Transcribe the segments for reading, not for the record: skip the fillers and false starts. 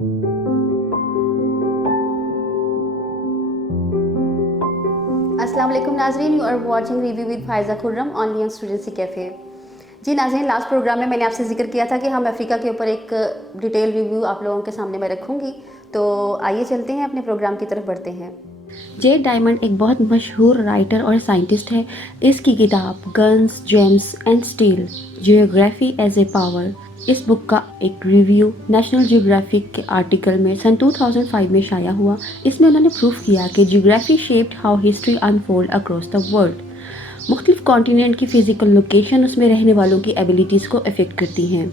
अस्सलाम वालेकुम नाज़रीन, you are watching review with Faiza Khurram only on Studency Cafe. जी नाज़रीन, लास्ट प्रोग्राम में मैंने आपसे जिक्र किया था कि हम अफ्रीका के ऊपर एक डिटेल रिव्यू आप लोगों के सामने मैं रखूँगी। तो आइए चलते हैं, अपने प्रोग्राम की तरफ बढ़ते हैं। जेड डायमंड एक बहुत मशहूर राइटर और साइंटिस्ट है। इसकी किताब guns, germs and steel, geography as a power, इस बुक का एक रिव्यू नेशनल जियोग्राफिक के आर्टिकल में सन 2005 में शाया हुआ। इसमें उन्होंने प्रूफ किया कि geography shaped how history unfold across the world. मुख्तलिफ कॉन्टिनेंट की फिजिकल लोकेशन उसमें रहने वालों की एबिलिटीज़ को अफेक्ट करती हैं।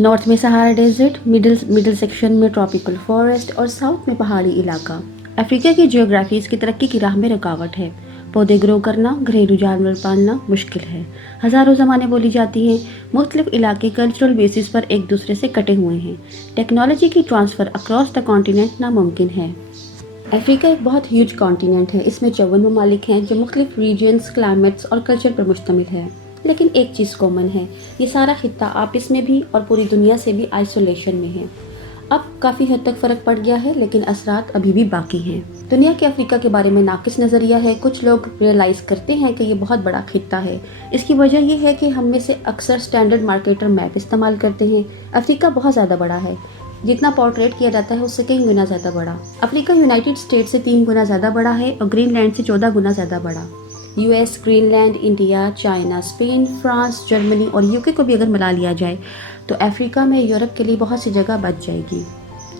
नॉर्थ में सहारा डेजर्ट, मिडिल सेक्शन में ट्रॉपिकल फॉरेस्ट और साउथ में पहाड़ी इलाका। अफ्रीका की जियोग्राफी इसकी तरक्की की राह में रुकावट है। पौधे ग्रो करना, घरेलू जानवर पालना मुश्किल है। हज़ारों ज़बानें बोली जाती हैं। मुख्तलिफ इलाके कल्चरल बेसिस पर एक दूसरे से कटे हुए हैं। टेक्नोलॉजी की ट्रांसफ़र अक्रॉस द कॉन्टिनेंट नामुमकिन है। अफ्रीका एक बहुत ह्यूज कॉन्टिनेंट है। इसमें 54 ममालिक हैं जो मुख्तलिफ रीजन्स, क्लाइमेट्स और कल्चर पर मुश्तमिल है। लेकिन एक चीज़ कॉमन है, ये सारा खित्ता आपस में भी और पूरी दुनिया से भी आइसोलेशन में है। अब काफ़ी हद तक फ़र्क पड़ गया है, लेकिन असरात अभी भी बाकी हैं। दुनिया के अफ्रीका के बारे में नाकिस नज़रिया है। कुछ लोग रियलाइज़ करते हैं कि ये बहुत बड़ा खित्ता है। इसकी वजह यह है कि हम में से अक्सर स्टैंडर्ड मार्केटर मैप इस्तेमाल करते हैं। अफ्रीका बहुत ज़्यादा बड़ा है। जितना पोर्ट्रेट किया जाता है उससे कई गुना ज़्यादा बड़ा। अफ्रीका यूनाइटेड स्टेट से 3 गुना ज़्यादा बड़ा है और ग्रीनलैंड से 14 गुना ज़्यादा बड़ा। US, Greenland, India, China, Spain, France, Germany और यूके को भी अगर मिला लिया जाए तो अफ्रीका में यूरोप के लिए बहुत सी जगह बच जाएगी।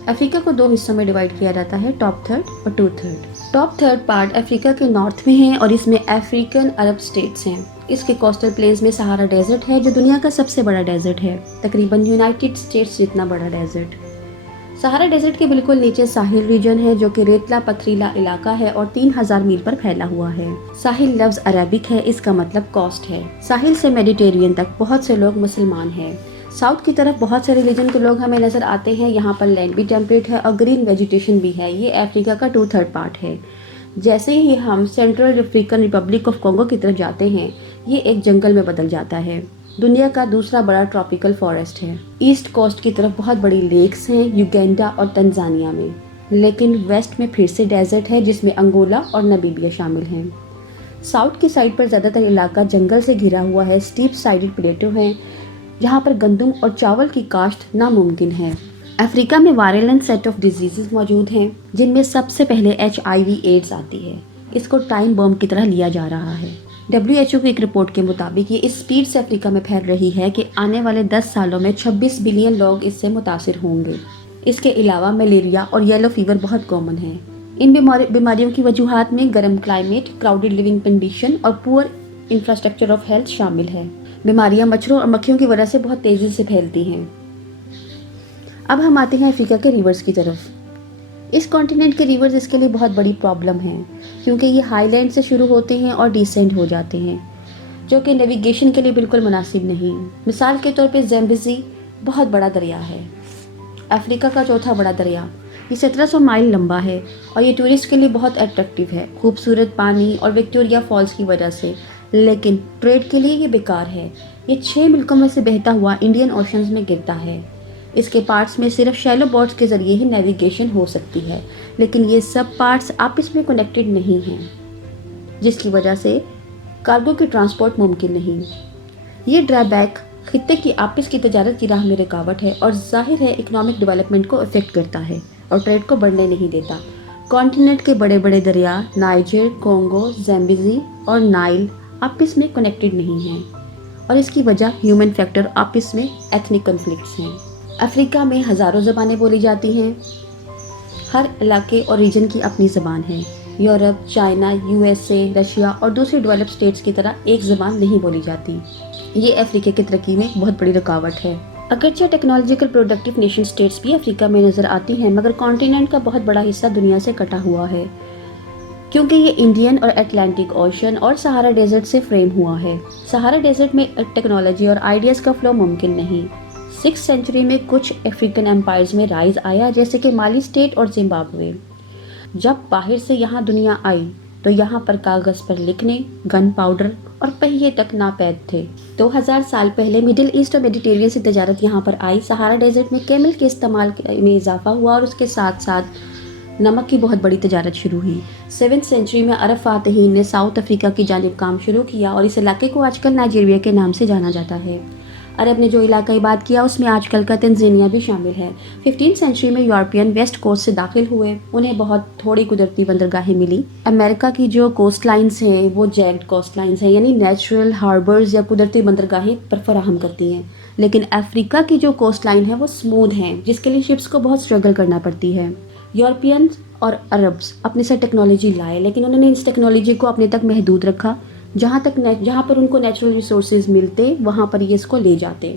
अफ्रीका को 2 हिस्सों में डिवाइड किया जाता है, टॉप थर्ड और two third. Top third part Africa के नॉर्थ में है और इसमें अफ्रीकन अरब स्टेट्स हैं। इसके कोस्टल प्लेन्स में सहारा डेजर्ट है जो दुनिया का सबसे बड़ा डेजर्ट है, तकरीबन यूनाइटेड स्टेट्स जितना बड़ा डेजर्ट। सहारा डेजर्ट के बिल्कुल नीचे साहिल रीजन है जो कि रेतला पथरीला इलाका है और 3000 मील पर फैला हुआ है। साहिल लफ्ज अरबिक है, इसका मतलब कोस्ट है। साहिल से मेडिटेरियन तक बहुत से लोग मुसलमान हैं। साउथ की तरफ बहुत से रिलीजन के लोग हमें नज़र आते हैं। यहाँ पर लैंड भी टेम्परेट है और ग्रीन वेजिटेशन भी है। ये अफ्रीका का 2/3 पार्ट है। जैसे ही हम central African Republic of Congo की तरफ जाते हैं, ये एक जंगल में बदल जाता है। दुनिया का दूसरा बड़ा ट्रॉपिकल फॉरेस्ट है। ईस्ट कोस्ट की तरफ बहुत बड़ी लेक्स हैं, युगांडा और तंजानिया में। लेकिन वेस्ट में फिर से डेजर्ट है जिसमें अंगोला और नमीबिया शामिल हैं। साउथ की साइड पर ज़्यादातर इलाका जंगल से घिरा हुआ है। स्टीप साइडेड प्लेटो हैं जहाँ पर गंदम और चावल की काश्त नामुमकिन है। अफ्रीका में वायरलेंट सेट ऑफ डिजीज़ मौजूद हैं जिनमें सबसे पहले HIV एड्स आती है। इसको टाइम बम की तरह लिया जा रहा है। WHO की एक रिपोर्ट के मुताबिक ये इस स्पीड से अफ्रीका में फैल रही है कि आने वाले 10 सालों में 26 बिलियन लोग इससे मुतासिर होंगे। इसके अलावा मलेरिया और येलो फीवर बहुत कॉमन है। इन बीमारियों की वजूहात में गर्म क्लाइमेट, क्राउडेड लिविंग कंडीशन और पुअर इंफ्रास्ट्रक्चर ऑफ हेल्थ शामिल है। बीमारियां मच्छरों और मक्खियों की वजह से बहुत तेज़ी से फैलती हैं। अब हम आते हैं अफ्रीका के रिवर्स की तरफ। इस कॉन्टिनेंट के रिवर्स इसके लिए बहुत बड़ी प्रॉब्लम है क्योंकि ये हाईलैंड से शुरू होते हैं और डिसेंड हो जाते हैं, जो कि नेविगेशन के लिए बिल्कुल मुनासिब नहीं। मिसाल के तौर पे ज़ैम्बेज़ी बहुत बड़ा दरिया है, अफ्रीका का चौथा बड़ा दरिया। ये 1700 माइल लंबा है और ये टूरिस्ट के लिए बहुत अट्रैक्टिव है, खूबसूरत पानी और विक्टोरिया फॉल्स की वजह से। लेकिन ट्रेड के लिए ये बेकार है। ये 6 मुल्कों में से बहता हुआ इंडियन ओशंस में गिरता है। इसके पार्ट्स में सिर्फ शैलो बोट्स के ज़रिए ही नेविगेशन हो सकती है, लेकिन ये सब पार्ट्स आपस में कनेक्टेड नहीं हैं, जिसकी वजह से कार्गो की ट्रांसपोर्ट मुमकिन नहीं। ये ड्रॉबैक खित्ते की आपस की तजारत की राह में रुकावट है और जाहिर है इकोनॉमिक डेवलपमेंट को अफेक्ट करता है और ट्रेड को बढ़ने नहीं देता। कॉन्टिनेंट के बड़े बड़े दरिया नाइजर, कोंगो, ज़ैम्बेज़ी और नाइल आपस में कनेक्टेड नहीं हैं और इसकी वजह ह्यूमन फैक्टर आपस में एथनिक कन्फ्लिक्ट्स हैं। अफ्रीका में हज़ारों ज़बानें बोली जाती हैं। हर इलाके और रीजन की अपनी ज़बान है। यूरोप, चाइना, USA, रशिया और दूसरी डेवलप्ड स्टेट्स की तरह एक ज़बान नहीं बोली जाती। ये अफ्रीका की तरक्की में बहुत बड़ी रुकावट है। अगरचे टेक्नोलॉजिकल प्रोडक्टिव नेशन स्टेट्स भी अफ्रीका में नज़र आती हैं, मगर कॉन्टिनेंट का बहुत बड़ा हिस्सा दुनिया से कटा हुआ है क्योंकि ये इंडियन और अटलांटिक ओशन और सहारा डेजर्ट से फ्रेम हुआ है। सहारा डेजर्ट में टेक्नोलॉजी और आइडियाज़ का फ्लो मुमकिन नहीं। 6th सेंचुरी में कुछ अफ्रीकन एम्पायर्स में राइज आया, जैसे कि माली स्टेट और जिम्बाब्वे। जब बाहर से यहाँ दुनिया आई तो यहाँ पर कागज़ पर लिखने, गन पाउडर اور پہیے تک ناپید تھے۔ 2000 سال پہلے مڈل ایسٹ اور میڈیٹرینین سے تجارت یہاں پر آئی۔ سہارا ڈیزرٹ میں کیمل کے استعمال میں اضافہ ہوا اور اس کے ساتھ ساتھ نمک کی بہت بڑی تجارت شروع ہوئی۔ 7ویں سینچری میں عرب فاتحین نے ساؤتھ افریقہ کی جانب کام شروع کیا اور اس علاقے کو آج کل نائجیریا کے نام سے جانا جاتا ہے۔ عرب نے جو علاقہ آباد کیا اس میں آج کل کا تنزانیہ بھی شامل ہے۔ 15 سینچری میں یورپین ویسٹ کوسٹ سے داخل ہوئے، انہیں بہت تھوڑی قدرتی بندرگاہیں ملی۔ امریکہ کی جو کوسٹ لائنز ہیں وہ جیگڈ کوسٹ لائنز ہیں، یعنی نیچرل ہاربرز یا قدرتی بندرگاہیں پر فراہم کرتی ہیں، لیکن افریقہ کی جو کوسٹ لائن ہے وہ سمودھ ہیں، جس کے لیے شپس کو بہت اسٹرگل کرنا پڑتی ہے۔ یورپین اور عربس اپنے ساتھ ٹیکنالوجی لائے، لیکن انہوں نے اس ٹیکنالوجی کو اپنے تک محدود رکھا۔ جہاں پر ان کو نیچرل ریسورسز ملتے وہاں پر یہ اس کو لے جاتے،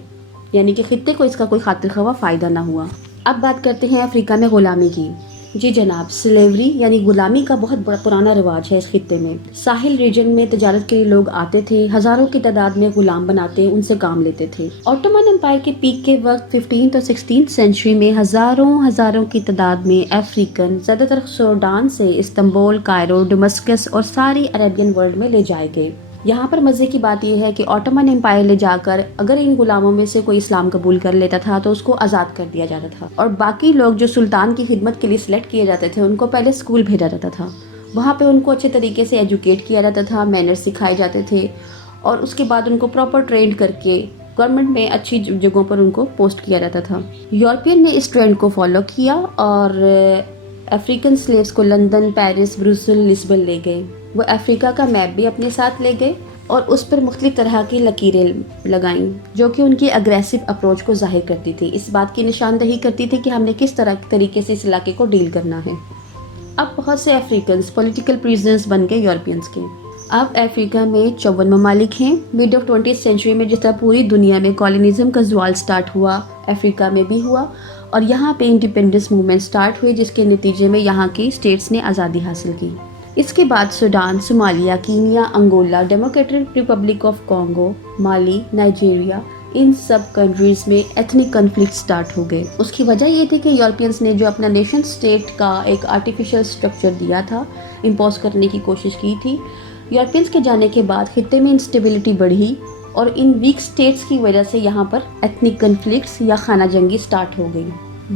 یعنی کہ خطے کو اس کا کوئی خاطر خواہ فائدہ نہ ہوا۔ اب بات کرتے ہیں افریقہ میں غلامی کی۔ جی جناب، سلیوری یعنی غلامی کا بہت بڑا پرانا رواج ہے اس خطے میں۔ ساحل ریجن میں تجارت کے لیے لوگ آتے تھے، ہزاروں کی تعداد میں غلام بناتے ان سے کام لیتے تھے۔ آٹومن امپائر کے پیک کے وقت 15 اور 16 سینچری میں ہزاروں کی تعداد میں افریقن زیادہ تر سوڈان سے استنبول، کائرو، ڈمسکس اور ساری عربین ورلڈ میں لے جائے گئے۔ یہاں پر مزے کی بات یہ ہے کہ آٹومن امپائر لے جا کر اگر ان غلاموں میں سے کوئی اسلام قبول کر لیتا تھا تو اس کو آزاد کر دیا جاتا تھا، اور باقی لوگ جو سلطان کی خدمت کے لیے سلیکٹ کیے جاتے تھے ان کو پہلے اسکول بھیجا جاتا تھا، وہاں پہ ان کو اچھے طریقے سے ایجوکیٹ کیا جاتا تھا، مینرز سکھائے جاتے تھے، اور اس کے بعد ان کو پراپر ٹرینڈ کر کے گورنمنٹ میں اچھی جگہوں پر ان کو پوسٹ کیا جاتا تھا۔ یورپین نے اس ٹرینڈ کو فالو کیا اور افریقن سلیوز کو لندن، پیرس، بروسل، لسبن لے گئے۔ وہ افریقہ کا میپ بھی اپنے ساتھ لے گئے اور اس پر مختلف طرح کی لکیریں لگائیں جو کہ ان کی اگریسو اپروچ کو ظاہر کرتی تھی، اس بات کی نشاندہی کرتی تھی کہ ہم نے کس طریقے سے اس علاقے کو ڈیل کرنا ہے۔ اب بہت سے افریقنز پولیٹیکل پریزنرز بن گئے یورپینز کے۔ اب افریقہ میں 54 ممالک ہیں۔ مڈ آف 20th سینچری میں جس طرح پوری دنیا میں کالونزم کا زوال سٹارٹ ہوا، افریقہ میں بھی ہوا، اور یہاں پہ انڈیپینڈنس موومنٹ سٹارٹ ہوئی جس کے نتیجے میں یہاں کی اسٹیٹس نے آزادی حاصل کی۔ اس کے بعد Sudan, Somalia, Kenya, Angola, democratic republic of Congo, مالی، نائجیریا، ان سب کنٹریز میں ایتھنک کنفلکٹ سٹارٹ ہو گئے۔ اس کی وجہ یہ تھی کہ یورپینز نے جو اپنا نیشن سٹیٹ کا ایک آرٹیفیشل سٹرکچر دیا تھا، امپوز کرنے کی کوشش کی تھی۔ یورپینز کے جانے کے بعد خطے میں انسٹیبلٹی بڑھی اور ان ویک سٹیٹس کی وجہ سے یہاں پر ایتھنک کنفلکٹس یا خانہ جنگی سٹارٹ ہو گئی۔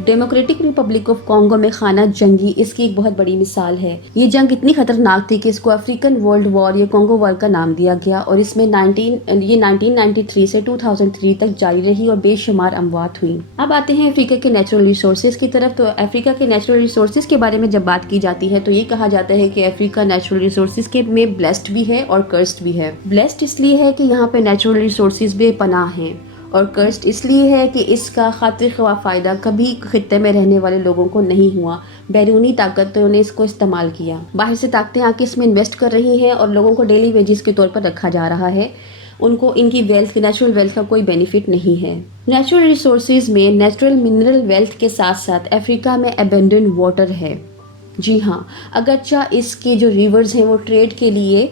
ڈیموکریٹک ریپبلک آف کانگو میں خانہ جنگی اس کی ایک بہت بڑی مثال ہے۔ یہ جنگ اتنی خطرناک تھی کہ اس کو افریقن ورلڈ وار یا کانگو وار کا نام دیا گیا، اور اس میں 1993 سے 2003 تک جاری رہی اور بے شمار اموات ہوئیں۔ اب آتے ہیں افریقہ کے نیچرل ریسورسز کی طرف۔ تو افریقہ کے نیچرل ریسورسز کے بارے میں جب بات کی جاتی ہے تو یہ کہا جاتا ہے کہ افریقہ نیچرل ریسورسز کے میں بلیسڈ بھی ہے اور کرسڈ بھی ہے۔ بلیسڈ اس لیے ہے کہ یہاں پہ نیچرل ریسورسز بے پناہ ہیں، اور کرسڈ اس لیے ہے کہ اس کا خاطر خواہ فائدہ کبھی خطے میں رہنے والے لوگوں کو نہیں ہوا۔ بیرونی طاقتوں نے اس کو استعمال کیا، باہر سے طاقتیں آ کے اس میں انویسٹ کر رہی ہیں اور لوگوں کو ڈیلی ویجز کے طور پر رکھا جا رہا ہے، ان کو ان کی ویلتھ، نیچرل ویلتھ کا کوئی بینیفٹ نہیں ہے۔ نیچرل ریسورسز میں نیچرل منرل ویلتھ کے ساتھ ساتھ افریقہ میں ابینڈنڈ واٹر ہے۔ جی ہاں، اگرچہ اس کی جو ریورز ہیں وہ ٹریڈ کے لیے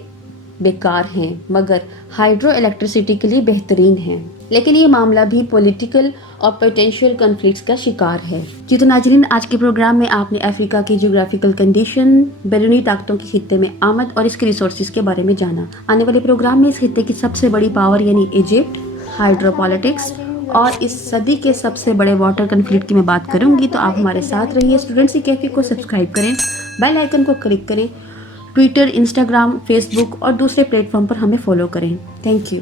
بیکار ہیں مگر ہائیڈرو الیکٹریسٹی کے لیے بہترین ہیں، لیکن یہ معاملہ بھی پولیٹیکل اور پوٹینشیل کنفلکٹس کا شکار ہے۔ جی تو ناظرین، آج کے پروگرام میں آپ نے افریقہ کی جغرافیکل کنڈیشن، بیرونی طاقتوں کے خطے میں آمد اور اس کے ریسورسز کے بارے میں جانا۔ آنے والے پروگرام میں اس خطے کی سب سے بڑی پاور یعنی ایجپٹ، ہائیڈرو پالیٹکس اور اس صدی کے سب سے بڑے واٹر کنفلکٹ کی میں بات کروں گی، تو آپ ہمارے ساتھ رہیے۔ اسٹوڈنٹس کیفے کو سبسکرائب کریں، بیل آئیکن کو کلک کریں، ٹویٹر، انسٹاگرام، فیس بک اور دوسرے پلیٹ فارم پر ہمیں فالو کریں۔ Thank you.